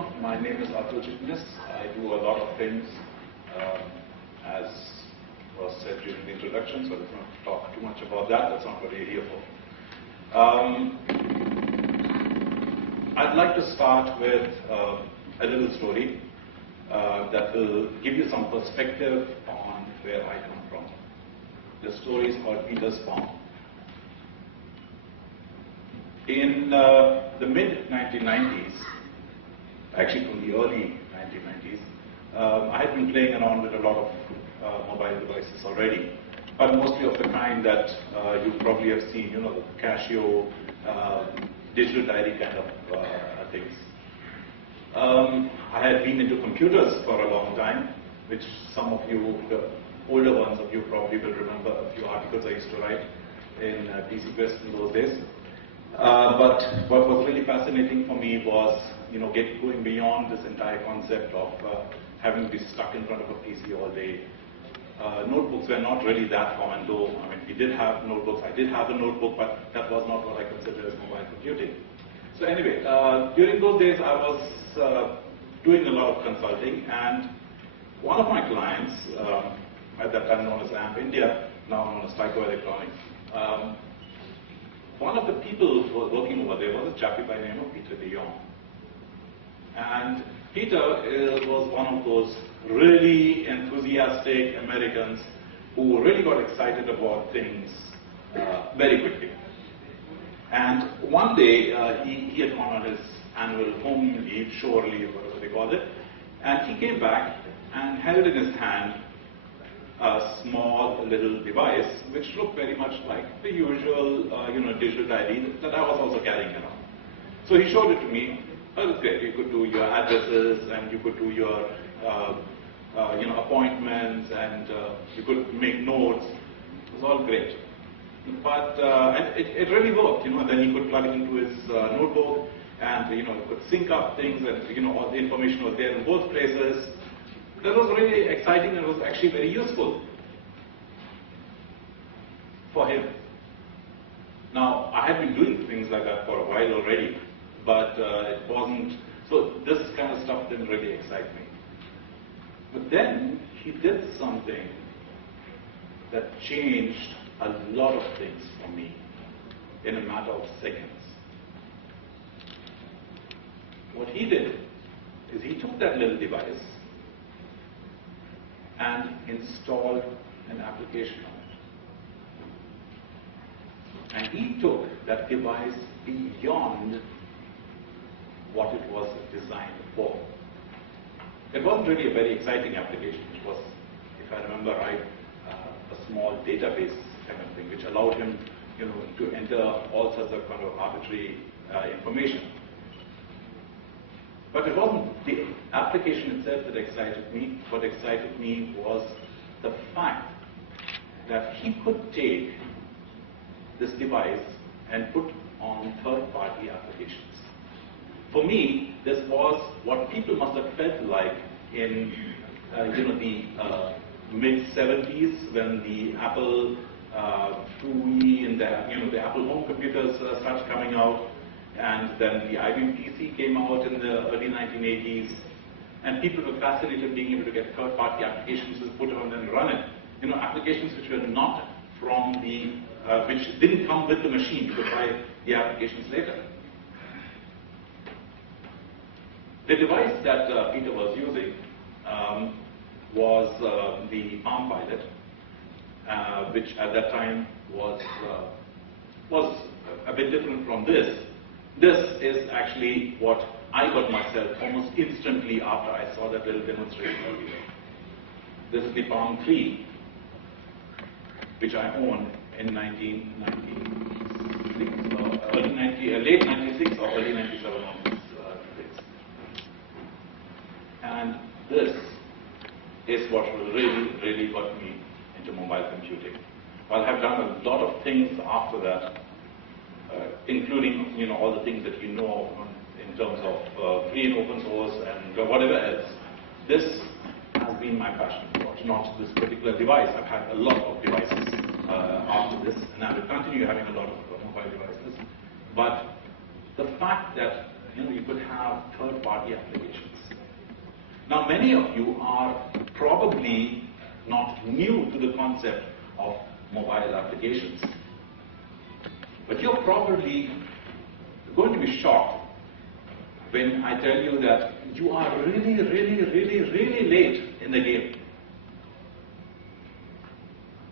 My name is Atul Chitnis. I do a lot of things, as was said during the introduction, so let's not talk too much about that. That's not what we're here for. I'd like to start with a little story that will give you some perspective on where I come from. The story is called Peter's Farm. In the mid-1990s, actually from the early 1990s, I had been playing around with a lot of mobile devices already, but mostly of the kind that you probably have seen, you know, the Casio, digital diary kind of things. I had been into computers for a long time, which some of you, the older ones of you probably will remember a few articles I used to write in PC Quest in those days. But what was really fascinating for me was, you know, going beyond this entire concept of having to be stuck in front of a PC all day. Notebooks were not really that common, though. I mean, we did have notebooks. I did have a notebook, but that was not what I consider as mobile computing. So anyway, during those days, I was doing a lot of consulting, and one of my clients, at that time known as AMP India, now known as Tyco Electronics, one of the people who was working over there was a chappie by the name of Peter de Jong. And Peter was one of those really enthusiastic Americans who really got excited about things very quickly. And one day he had gone on his annual home leave, shore leave, whatever they call it, and he came back and held in his hand a small little device which looked very much like the usual digital diary that I was also carrying around. So he showed it to me. That was great. You could do your addresses, and you could do your appointments, and you could make notes. It was all great. But and it really worked. Then he could plug it into his notebook, and he could sync up things, and all the information was there in both places. That was really exciting, and was actually very useful for him. Now, I had been doing things like that for a while already, but it wasn't, so this kind of stuff didn't really excite me. But then he did something that changed a lot of things for me in a matter of seconds. What he did is he took that little device and installed an application on it. And he took that device beyond what it was designed for. It wasn't really a very exciting application. It was, if I remember right, a small database kind of thing, which allowed him to enter all sorts of kind of arbitrary information. But it wasn't the application itself that excited me. What excited me was the fact that he could take this device and put on third-party applications. For me, this was what people must have felt like in the mid-70s when the Apple IIe and the Apple home computers started coming out. And then the IBM PC came out in the early 1980s, and people were fascinated being able to get third-party applications to put on and run it. Applications which were not from which didn't come with the machine. You could buy the applications later. The device that Peter was using was the Palm Pilot, which at that time was a bit different from this. This is actually what I got myself almost instantly after I saw that little demonstration earlier. This is the Palm 3, which I owned in 1996, late 96 or early 97 on this device. And this is what really, really got me into mobile computing. Well, I've done a lot of things after that, including all the things that you know of in terms of free and open source and whatever else. This has been my passion project, not this particular device. I've had a lot of devices after this, and I will continue having a lot of mobile devices. But the fact that you could have third-party applications Now, many of you are probably not new to the concept of mobile applications, but you're probably going to be shocked when I tell you that you are really late in the game.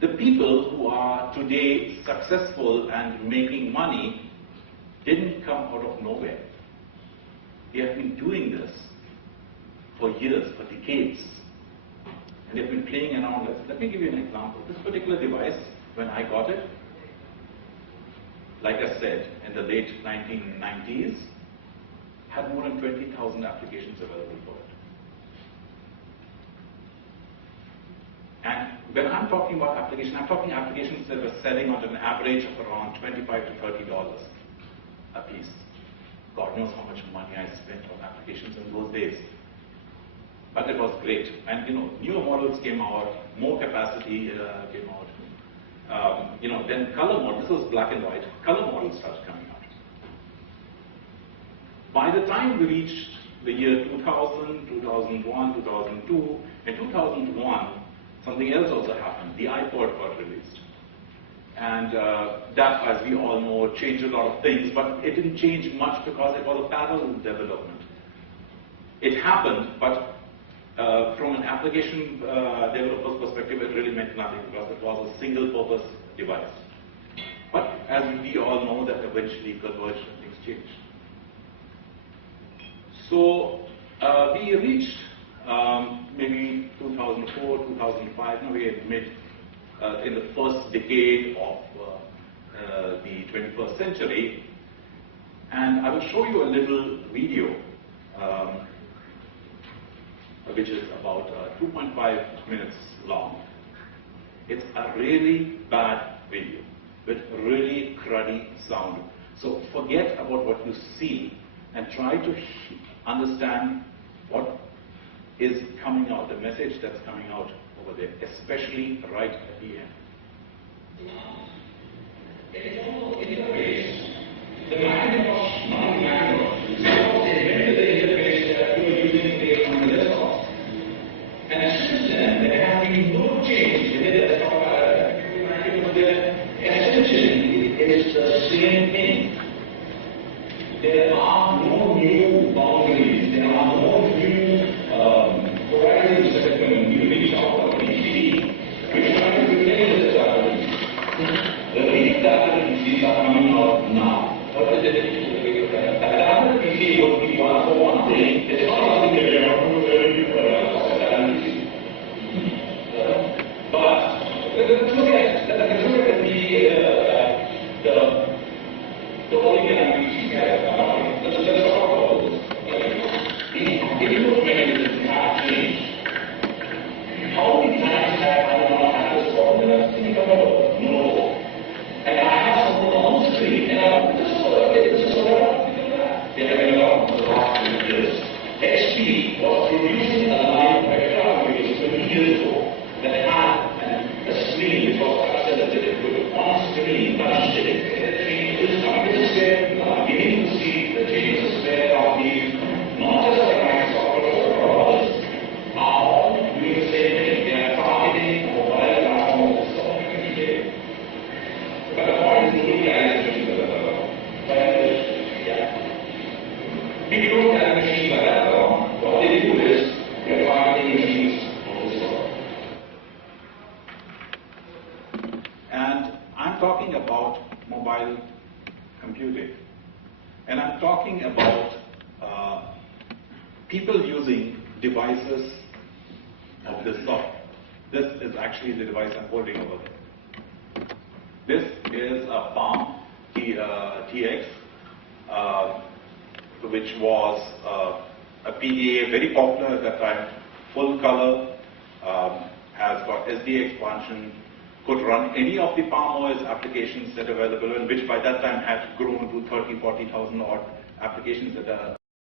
The people who are today successful and making money didn't come out of nowhere. They have been doing this for years, for decades. And they've been playing around with it. Let me give you an example. This particular device, when I got it, like I said, in the late 1990s, had more than 20,000 applications available for it. And when I'm talking about applications, I'm talking applications that were selling at an average of around $25 to $30 a piece. God knows how much money I spent on applications in those days. But it was great. And newer models came out, more capacity came out. Then color model, this was black and white, color models started coming out. By the time we reached the year 2000, 2001, 2002, in 2001, something else also happened. The iPod got released. And that, as we all know, changed a lot of things, but it didn't change much because it was a parallel development. It happened, but from an application developer's perspective, it really meant nothing because it was a single-purpose device. But as we all know, that eventually converged and things changed. So we reached maybe 2004, 2005. Now we are in the first decade of the 21st century, and I will show you a little video which is about 2.5 minutes long. It's a really bad video with really cruddy sound. So forget about what you see and try to understand what is coming out, the message that's coming out over there, especially right at the end. The Macintosh, non-Macintosh, invented the interface that we are using today on the desktop. And since then, there have been no change in the desktop Macintosh. Essentially, it's the same thing. There are no new boundaries. There are no new horizons that can be reached out of PC. We're trying to replace the challenges. The redundant PCs are coming out now. What is it? The redundant PC would be for one thing. It's not something that you're not going to do for a redundant PC. But let's look at the original PC. Let's talk about this. The input mechanisms have changed. How many times have I not had this problem? And I think about no. And I have something on the screen, and this is what they have been around for the last 20 years. HP was producing a line of calculators 20 years ago that had a screen which was touch sensitive with one screen touch it. This is where we are beginning to see the changes where companies, not just like Microsoft but also others, are all doing the same thing. They are targeting mobile platforms so today. But the point is nobody carries machines like that around. People don't carry machines like that around. What they do is they're targeting machines of this sort. And I'm talking about mobile computing. And I'm talking about people using devices of this sort. This is actually the device I'm holding over there. This is a Palm TX, which was a PDA, very popular at that time, full color, has got SD expansion, could run any of the Palm OS applications that are available, and which by that time had grown to 30,000, 40,000 odd applications that are